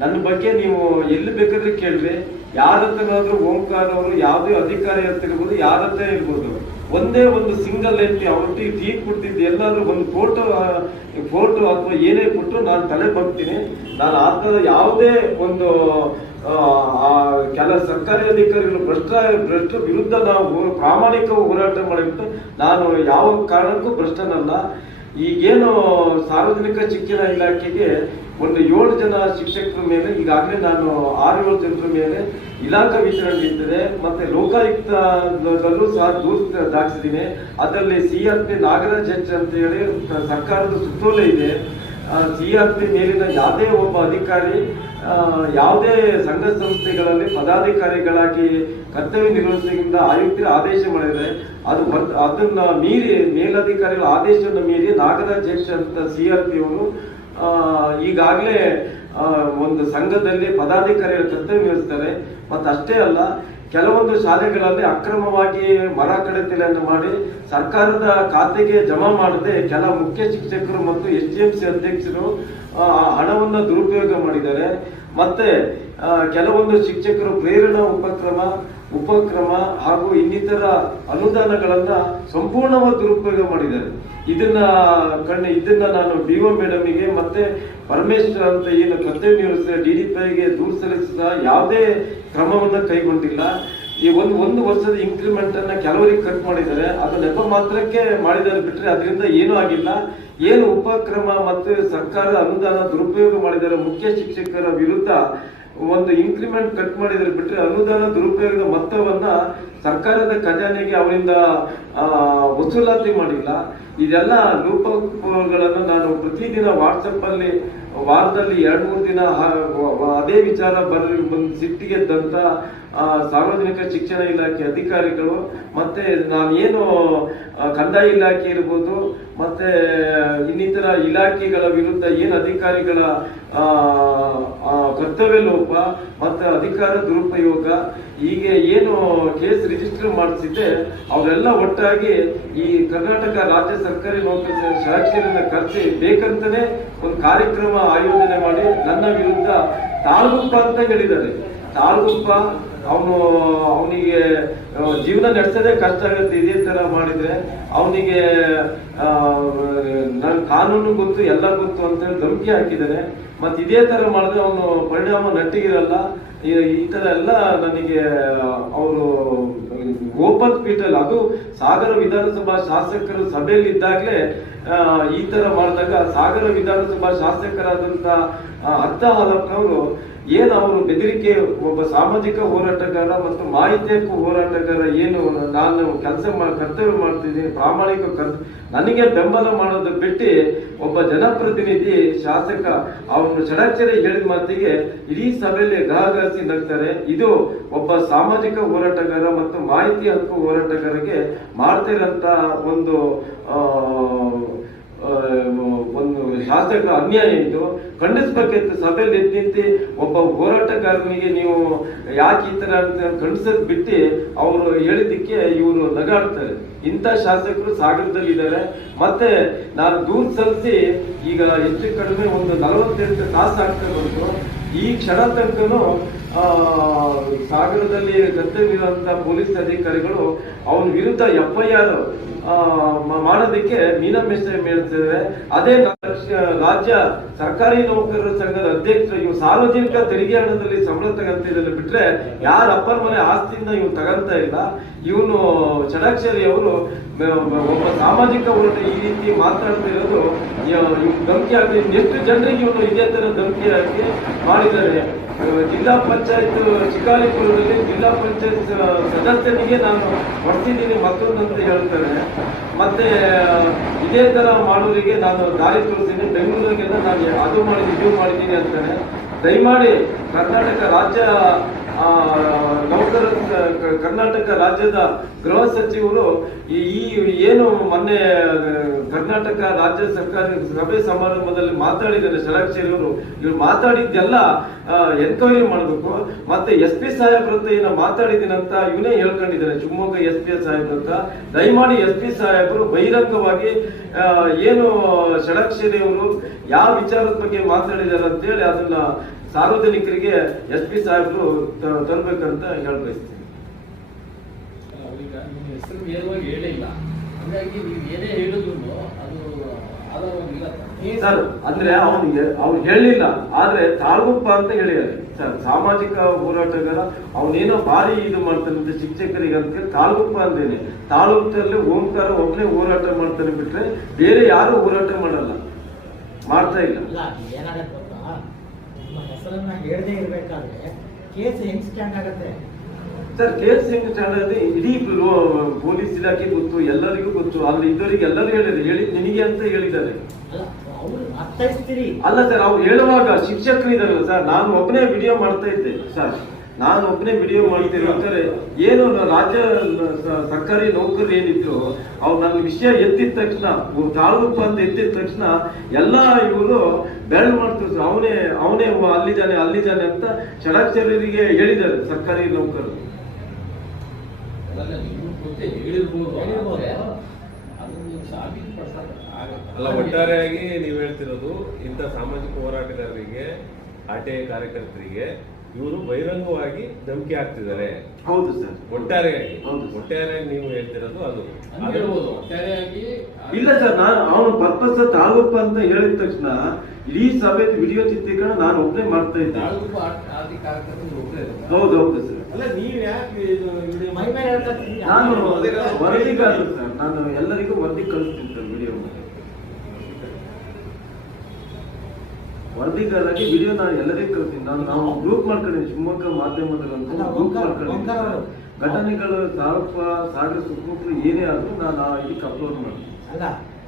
S4: ನನ್ನ ಬಗ್ಗೆ ನೀವು ಎಲ್ಲಿ ಬೇಕಾದ್ರೆ ಕೇಳ್ರಿ. ಯಾರತ್ರನಾದ್ರೂ ಓಂಕಾರ ಅವರು ಯಾವುದೇ ಅಧಿಕಾರಿ ಅಂತ ಯಾರ ಹತ್ರ ಇರ್ಬೋದು. ಒಂದೇ ಒಂದು ಸಿಂಗಲ್ ಎಂಟ್ರಿ ಅವ್ರೊಟ್ಟಿಗೆ ಟೀ ಕೊಡ್ತಿದ್ದು, ಎಲ್ಲಾದ್ರೂ ಒಂದು ಫೋಟೋ ಫೋಟೋ ಅಥವಾ ಏನೇ ಕೊಟ್ಟು ನಾನು ತಲೆ ಬಗ್ತೀನಿ. ನಾನು ಆ ಥರ ಯಾವುದೇ ಒಂದು ಕೆಲ ಸರ್ಕಾರಿ ಅಧಿಕಾರಿಗಳು ಭ್ರಷ್ಟ ಭ್ರಷ್ಟ ವಿರುದ್ಧ ನಾವು ಪ್ರಾಮಾಣಿಕ ಹೋರಾಟ ಮಾಡಿಬಿಟ್ಟು ನಾನು ಯಾವ ಕಾರಣಕ್ಕೂ ಭ್ರಷ್ಟನಲ್ಲ. ಈಗೇನು ಸಾರ್ವಜನಿಕ ಶಿಕ್ಷಣ ಇಲಾಖೆಗೆ ಒಂದು ಏಳು ಜನ ಶಿಕ್ಷಕರ ಮೇಲೆ, ಈಗಾಗಲೇ ನಾನು ಆರು ಏಳು ಜನರ ಮೇಲೆ ಇಲಾಖಾ ವಿತರಣೆ ನಿಂತಿದೆ ಮತ್ತೆ ಲೋಕಾಯುಕ್ತದಲ್ಲೂ ಸಹ ದೂರ ದಾಖಲಿಸಿದ್ದೀನಿ. ಅದರಲ್ಲಿ C R P Nagaraj H ಅಂತ ಹೇಳಿ ಸರ್ಕಾರದ ಸುತ್ತೋಲೆ ಇದೆ. ಸಿ ಆರ್ ಪಿ ಮೇಲಿನ ಯಾವುದೇ ಒಬ್ಬ ಅಧಿಕಾರಿ ಯಾವುದೇ ಸಂಘ ಸಂಸ್ಥೆಗಳಲ್ಲಿ ಪದಾಧಿಕಾರಿಗಳಾಗಿ ಕರ್ತವ್ಯ ನಿರ್ವಹಿಸಿದ ಆಯುಕ್ತರ ಆದೇಶ ಮಾಡಿದರೆ ಅದು ಅದನ್ನ ಮೀರಿ ಮೇಲಧಿಕಾರಿಗಳ ಆದೇಶವನ್ನು ಮೀರಿ ನಾಗರಾಜ್ ಹೆಚ್ ಅಂತ ಸಿ ಆರ್ ಪಿ ಅವರು ಈಗಾಗಲೇ ಒಂದು ಸಂಘದಲ್ಲಿ ಪದಾಧಿಕಾರಿಗಳ ಕರ್ತವ್ಯ ನಿರ್ವಹಿಸ್ತಾರೆ ಮತ್ತು ಅಷ್ಟೇ ಅಲ್ಲ, ಕೆಲವೊಂದು ಶಾಲೆಗಳಲ್ಲಿ ಅಕ್ರಮವಾಗಿ ಮರ ಕಡಿತಲೆಯನ್ನು ಮಾಡಿ ಸರ್ಕಾರದ ಖಾತೆಗೆ ಜಮಾ ಮಾಡದೆ ಕೆಲ ಮುಖ್ಯ ಶಿಕ್ಷಕರು ಮತ್ತು ಎಸ್ ಡಿ ಎಂ ಸಿ ಅಧ್ಯಕ್ಷರು ಹಣವನ್ನ ದುರುಪಯೋಗ ಮಾಡಿದ್ದಾರೆ. ಮತ್ತೆ ಕೆಲವೊಂದು ಶಿಕ್ಷಕರು ಪ್ರೇರಣಾ ಉಪಕ್ರಮ ಉಪಕ್ರಮ ಹಾಗೂ ಇನ್ನಿತರ ಅನುದಾನಗಳನ್ನ ಸಂಪೂರ್ಣವಾಗಿ ದುರುಪಯೋಗ ಮಾಡಿದ್ದಾರೆ. ಇದನ್ನ ಕಣ್ಣು, ಇದನ್ನ ನಾನು ಡಿ ಒ ಮೇಡಮ್ಗೆ ಮತ್ತೆ ಪರಮೇಶ್ವರ್ ಅಂತ ಏನು ಕರ್ತವ್ಯ ನಿರ್ವಹಿಸಿದ ಡಿ ಡಿ ಪಿಗೆ ದೂರು ಸಲ್ಲಿಸಿದ ಯಾವುದೇ ಕ್ರಮವನ್ನು ಕೈಗೊಂಡಿಲ್ಲ. ಈ ಒಂದು ಒಂದು ವರ್ಷದ ಇನ್ಕ್ರಿಮೆಂಟ್ ಅನ್ನ ಕೆಲವರಿಗೆ ಕಟ್ ಮಾಡಿದ್ದಾರೆ. ಅದು ನೆಪ ಮಾತ್ರಕ್ಕೆ ಮಾಡಿದ್ದಾರೆ ಬಿಟ್ಟರೆ ಅದರಿಂದ ಏನೂ ಆಗಿಲ್ಲ. ಏನು ಉಪಕ್ರಮ ಮತ್ತು ಸರ್ಕಾರದ ಅನುದಾನ ದುರುಪಯೋಗ ಮಾಡಿದ್ದಾರೆ. ಮುಖ್ಯ ಶಿಕ್ಷಕರ ವಿರುದ್ಧ ಒಂದು ಇನ್ಕ್ರಿಮೆಂಟ್ ಕಟ್ ಮಾಡಿದ್ರೆ ಬಿಟ್ರೆ ಅನುದಾನ ದುರುಪಯೋಗದ ಮೊತ್ತವನ್ನ ಸರ್ಕಾರದ ಖಜಾನೆಗೆ ಅವರಿಂದ ವಸೂಲಾತಿ ಮಾಡಿಲ್ಲ. ಇದೆಲ್ಲ ರೂಪಗಳನ್ನು ನಾನು ಪ್ರತಿದಿನ ವಾಟ್ಸಪ್ ಅಲ್ಲಿ ವಾರದಲ್ಲಿ ಎರಡು ಮೂರು ದಿನ ಅದೇ ವಿಚಾರ ಬರ್ ಬಂದು ಸಿಟ್ಟಿಗೆದ್ದಂತ ಆ, ಸಾರ್ವಜನಿಕ ಶಿಕ್ಷಣ ಇಲಾಖೆ ಅಧಿಕಾರಿಗಳು ಮತ್ತೆ ನಾನೇನು ಕಂದಾಯ ಇಲಾಖೆ ಇರ್ಬೋದು ಮತ್ತೆ ಇನ್ನಿತರ ಇಲಾಖೆಗಳ ವಿರುದ್ಧ ಏನು ಅಧಿಕಾರಿಗಳ ಕರ್ತವ್ಯ ಲೋಪ ಮತ್ತೆ ಅಧಿಕಾರ ದುರುಪಯೋಗ ಹೀಗೆ ಏನು ಕೇಸ್ ರಿಜಿಸ್ಟರ್ ಮಾಡಿಸಿದ್ದೆ ಅವರೆಲ್ಲ ಒಟ್ಟಾಗಿ ಈ ಕರ್ನಾಟಕ ರಾಜ್ಯ ಸರ್ಕಾರಿ ನೌಕರ ಶಾಖೆಯನ್ನ ಕರೆಸಿ ಬೇಕಂತಾನೆ ಒಂದು ಕಾರ್ಯಕ್ರಮ ಆಯೋಜನೆ ಮಾಡಿ ನನ್ನ ವಿರುದ್ಧ ತಾಳ್ಗುಪ್ಪ ಅಂತ ಹೇಳಿದ್ದಾರೆ. ತಾಳ್ಗುಪ್ಪ ಅವನು, ಅವನಿಗೆ ಜೀವನ ನಡೆಸೋದೇ ಕಷ್ಟ ಆಗುತ್ತೆ, ಇದೇ ತರ ಮಾಡಿದ್ರೆ ಅವನಿಗೆ ನನ್ನ ಕಾನೂನು ಗೊತ್ತು, ಎಲ್ಲ ಗೊತ್ತು ಅಂತ ಹೇಳಿ ಧಮಕಿ ಹಾಕಿದ್ದಾನೆ ಮತ್ತೆ ಇದೇ ತರ ಮಾಡಿದ್ರೆ ಅವನು ಪರಿಣಾಮ ನಟ್ಟಿಗಿರಲ್ಲ. ಈ ತರ ಎಲ್ಲ ನನಗೆ ಅವರು ಓಪನ್ ಸ್ಪೀಟಲ್ಲಿ ಅದು ಸಾಗರ ವಿಧಾನಸಭಾ ಶಾಸಕರು ಸಭೆಯಲ್ಲಿ ಇದ್ದಾಗಲೇ ಈ ತರ ಮಾಡಿದಾಗ ಸಾಗರ ವಿಧಾನಸಭಾ ಶಾಸಕರಾದಂತ ಅರ್ಥ ಹಾಲಪ್ಪನವರು ಏನು ಅವರು ಬೆದರಿಕೆ, ಒಬ್ಬ ಸಾಮಾಜಿಕ ಹೋರಾಟಗಾರ ಮತ್ತು ಮಾಹಿತಿ ಹಕ್ಕು ಹೋರಾಟಗಾರ ಏನು ನಾನು ಕೆಲಸ ಕರ್ತವ್ಯ ಮಾಡ್ತಿದ್ದೀನಿ, ಪ್ರಾಮಾಣಿಕ ನನಗೆ ಬೆಂಬಲ ಮಾಡೋದು ಬಿಟ್ಟು ಒಬ್ಬ ಜನಪ್ರತಿನಿಧಿ ಶಾಸಕ ಅವನು ಷಡಾಕ್ಷರಿ ಹೇಳಿದ ಮಾತಿಗೆ ಇಡೀ ಸಭೆಯಲ್ಲಿ ಗಹಗಹಿಸಿ ನಗ್ತಾರೆ. ಇದು ಒಬ್ಬ ಸಾಮಾಜಿಕ ಹೋರಾಟಗಾರ ಮತ್ತು ಮಾಹಿತಿ ಹಕ್ಕು ಹೋರಾಟಗಾರರಿಗೆ ಮಾಡ್ತಿರಂತ ಒಂದು ಆ ಆ, ಒಂದು ಶಾಸಕ ಅನ್ಯಾಯ ಇದು ಖಂಡಿಸ್ಬೇಕಿತ್ತು ಸಭೆಯಲ್ಲಿ ನಿಂತು ಒಬ್ಬ ಹೋರಾಟಗಾರನಿಗೆ ನೀವು ಯಾಕೆ ಈ ಥರ ಅಂತ ಖಂಡಿಸೋದ್ ಬಿಟ್ಟು ಅವರು ಹೇಳಿದ್ದಕ್ಕೆ ಇವರು ನಗಾಡ್ತಾರೆ. ಇಂಥ ಶಾಸಕರು ಸಾಗರದಲ್ಲಿ ಇದ್ದಾರೆ. ಮತ್ತೆ ನಾನು ದೂರ ಸಲ್ಲಿಸಿ ಈಗ ಹೆಚ್ಚು ಕಡಿಮೆ ಒಂದು ನಲವತ್ತೆಂಟು ತಾಸು ಆಗ್ತಾ ಬಂತು. ಈ ಕ್ಷಣ ತನಕನು ಸಾಗರದಲ್ಲಿ ಗದ್ದಲಿರುವಂತಹ ಪೊಲೀಸ್ ಅಧಿಕಾರಿಗಳು ಅವನ ವಿರುದ್ಧ ಎಫ್ ಐ ಆರ್ ಮಾಡೋದಕ್ಕೆ ಮೀನಮೇಷ ಅದೇ ರಾಜ್ಯ- ಸರ್ಕಾರಿ ನೌಕರರ ಸಂಘದ ಅಧ್ಯಕ್ಷರು ಇವು ಸಾರ್ವಜನಿಕ ತೆರಿಗೆ ಹಣದಲ್ಲಿ ಸಂಬಳ ತಗಂತಿದ್ದಾರೆ ಬಿಟ್ರೆ ಯಾರ ಅಪ್ಪರ ಮನೆ ಆಸ್ತಿಯಿಂದ ಇವ್ನು ತಗಂತ ಇಲ್ಲ. ಇವನು ಷಡಾಕ್ಷರಿ ಅವರು ಒಬ್ಬ ಸಾಮಾಜಿಕ ಹೋರಾಟ ಈ ರೀತಿ ಮಾತಾಡ್ತಿರೋದು ಇವ್ ಧಮಕಿ ಹಾಕಿ ಎಷ್ಟು ಜನರಿಗೆ ಇವನು ಇದೇ ತರ ಧಮಕಿ ಆಗಿ ಮಾಡಿದ್ದಾರೆ. ಜಿಲ್ಲಾ ಪಂಚಾಯತ್ ಶಿಕಾರಿಪುರದಲ್ಲಿ ಜಿಲ್ಲಾ ಪಂಚಾಯತ್ ಸದಸ್ಯನಿಗೆ ನಾನು ಬರ್ತಿದ್ದೀನಿ ಮತ್ತೊಂದಂತ ಹೇಳ್ತಾರೆ. ಮತ್ತೆ, ಇದೇ ತರ ಮಾಡೋರಿಗೆ ನಾನು ದಾರಿ ತೋರಿಸ್ತೀನಿ. ಬೆಂಗಳೂರಿಗೆಲ್ಲ ನಾನು ಅದು ಮಾಡಿದ್ದೀನಿ, ಇದು ಮಾಡಿದ್ದೀನಿ ಅಂತಾನೆ ದಯಮಾಡಿ ಕರ್ನಾಟಕ ರಾಜ್ಯ ಕರ್ನಾಟಕ ರಾಜ್ಯದ ಗೃಹ ಸಚಿವರು ಈ ಏನು ಮೊನ್ನೆ, ಕರ್ನಾಟಕ ರಾಜ್ಯ ಸರ್ಕಾರ ಸಭೆ ಸಮಾರಂಭದಲ್ಲಿ ಮಾತಾಡಿದ್ದಾರೆ ಷಡಾಕ್ಷರಿ ಅವರು ಇವ್ರು ಮಾತಾಡಿದ್ದೆಲ್ಲ ಎನ್ಕ್ವೈರಿ ಮಾಡಬೇಕು. ಮತ್ತೆ ಎಸ್ ಪಿ ಸಾಹೇಬ್ರ ಹತ್ರ ಏನೋ ಮಾತಾಡಿದ್ದೀನಂತ ಇವನೇ ಹೇಳ್ಕೊಂಡಿದ್ದಾರೆ. ಶಿವಮೊಗ್ಗ ಎಸ್ ಪಿ ಸಾಹೇಬ್ರ ಹತ್ರ. ದಯಮಾಡಿ ಎಸ್ ಪಿ ಸಾಹೇಬರು ಬಹಿರಂಗವಾಗಿ ಏನು ಷಡಾಕ್ಷರಿ ಅವರು ಯಾವ ವಿಚಾರದ ಬಗ್ಗೆ ಮಾತಾಡಿದ್ದಾರೆ ಅಂತೇಳಿ ಅದನ್ನ ಸಾರ್ವಜನಿಕರಿಗೆ ಎಸ್ ಪಿ ಸಾಹೇಬರು ತರಬೇಕಂತ ಹೇಳ್ಬಯಸ್ತೀನಿ
S5: ಹೆಸರು ನೇರವಾಗಿ ಹೇಳಿಲ್ಲ. ಹಾಗಾಗಿ ನೀವು ಏನೇ ಹೇಳಿದ್ರು ಅದು ಆಧಾರವಾಗಿಲ್ಲ.
S4: ಸರ್ ಅಂದ್ರೆ ಅವನಿಗೆ ಅವ್ನು ಹೇಳಿಲ್ಲ ಆದ್ರೆ ತಾಳ್ಗುಪ್ಪ ಅಂತ ಹೇಳಿದ್ದಾರೆ. ಸರ್ ಸಾಮಾಜಿಕ ಹೋರಾಟಗಾರ ಅವನೇನೋ ಭಾರಿ ಇದು ಮಾಡ್ತಾನಂತೆ ಶಿಕ್ಷಕರಿಗೆ ಅಂತ ತಾಳ್ಗುಪ್ಪ ಅಂದೇನೆ. ತಾಲೂಕಲ್ಲಿ ಓಂಕಾರ ಒಬ್ಬನೇ ಹೋರಾಟ ಮಾಡ್ತಾನೆ ಬಿಟ್ರೆ ಬೇರೆ ಯಾರು ಹೋರಾಟ ಮಾಡಲ್ಲ. ಮಾಡ್ತಾ ಇಲ್ಲ
S3: ಇಲ್ಲ ಏನಾಗತ್ತೆ ಗೊತ್ತಾ ನಿಮ್ಮ ಹೆಸರನ್ನ ಹೇಳದೇ ಇರಬೇಕಾದ್ರೆ ಕೇಸ್ ಹೆಂಗ್ ಸ್ಟ್ಯಾಂಡ್ ಆಗುತ್ತೆ?
S4: ಸರ್ ಕೇಸ್ ಎಸ್ ಸಿಂಗ್ ಆಗುತ್ತೆ? ಇಡೀ ಪೊಲೀಸ್ ಇಲಾಖೆ ಗೊತ್ತು ಎಲ್ಲರಿಗೂ ಗೊತ್ತು ಅಲ್ಲಿ ಇದ್ದವರಿಗೆ ಎಲ್ಲರೂ ಹೇಳಿದ್ರು ಹೇಳಿ ನಿನಗೆ ಅಂತ ಹೇಳಿದ್ದಾರೆ.
S3: ಅಲ್ಲ
S4: ಸರ್ ಅವ್ರು ಹೇಳುವಾಗ ಶಿಕ್ಷಕರು ಇದಾರಲ್ಲ ಸರ್ ನಾನು ಒಬ್ಬನೇ ವಿಡಿಯೋ ಮಾಡ್ತಾ ಇದ್ದೆ ಸರ್. ನಾನು ಒಬ್ಬನೇ ವಿಡಿಯೋ ಮಾಡ್ತಿರ್ಬೇಕಾದ್ರೆ ಏನು ನ- ರಾಜ್ಯ ಸರ್ಕಾರಿ ನೌಕರರು ಏನಿದ್ರು ಅವ್ರು ನನ್ನ ವಿಷಯ ಎತ್ತಿದ ತಕ್ಷಣ ತಾಳೂಕು ಅಂತ ಎತ್ತಿದ ತಕ್ಷಣ ಎಲ್ಲ ಇವರು ಬೆರಳು ಮಾಡ್ತಿದ್ರು ಅವನೇ ಅವನೇ ಅಲ್ಲಿದ್ದಾನೆ ಅಲ್ಲಿದ್ದಾನೆ ಅಂತ ಷಡಾಕ್ಷರರಿಗೆ ಹೇಳಿದ್ದಾರೆ ಸರ್ಕಾರಿ ನೌಕರರು.
S6: ಅಲ್ಲ ಒಟ್ಟಾರೆಯಾಗಿ ನೀವು ಹೇಳ್ತಿರೋದು ಇಂಥ ಸಾಮಾಜಿಕ ಹೋರಾಟಗಾರರಿಗೆ ಆರ್ ಟಿ ಐ ಕಾರ್ಯಕರ್ತರಿಗೆ ಇವರು ಬಹಿರಂಗವಾಗಿ ಧಮಕಿ ಹಾಕ್ತಿದ್ದಾರೆ.
S4: ಹೌದು ಸರ್.
S6: ಒಟ್ಟಾರೆಯಾಗಿ.
S4: ಹೌದು.
S6: ಒಟ್ಟಾರೆಯಾಗಿ ನೀವು ಹೇಳ್ತಿರೋದು ಅದು.
S5: ಒಟ್ಟಾರೆಯಾಗಿ
S4: ಇಲ್ಲ ಸರ್ ನಾನು ಅವನು ಪರ್ಪಸ್ ತಾಲೂಕು ಅಂತ ಹೇಳಿದ ತಕ್ಷಣ ಇಡೀ ಸಭೆ ವಿಡಿಯೋ ಚಿತ್ರೀಕರಣ ನಾನು ಒಬ್ಬನೇ ಮಾಡ್ತಾ ಇದ್ದೆ.
S5: ತಾಲೂಕು.
S4: ಹೌದು ಹೌದು ಸರ್.
S6: ಅಲ್ಲ ನೀವು ಯಾಕೆ ವಿಡಿಯೋ
S3: ಮೈ ಮೇಲೆ
S4: ನಾನು ಸರ್. ನಾನು ಎಲ್ಲರಿಗೂ ವರದಿ ಕಳಿಸ್ತೀನಿ ಸರ್ ವಿಡಿಯೋ ನಾನು ಎಲ್ಲರಿಗೂ ಕಳಿಸ್ತೀನಿ. ನಾನು ನಾವು ಗ್ರೂಪ್ ಮಾಡ್ಕೊಂಡಿದ್ದೀನಿ ಶಿವಮೊಗ್ಗ ಮಾಧ್ಯಮದಲ್ಲಿ ಅಂತ
S3: ಅಲ್ಲ,
S4: ಗ್ರೂಪ್
S3: ಅವರು.
S4: ಘಟನೆಗಳು ಸಾರಪ್ಪ ಸಾಗರ ಸುತ್ತಮುತ್ತಲು ಏನೇ ಆದರೂ ನಾನು ಆ ಇದಕ್ಕೆ ಅಪ್ಲೋಡ್ ಮಾಡ್ತೀನಿ.
S3: ಅಲ್ಲ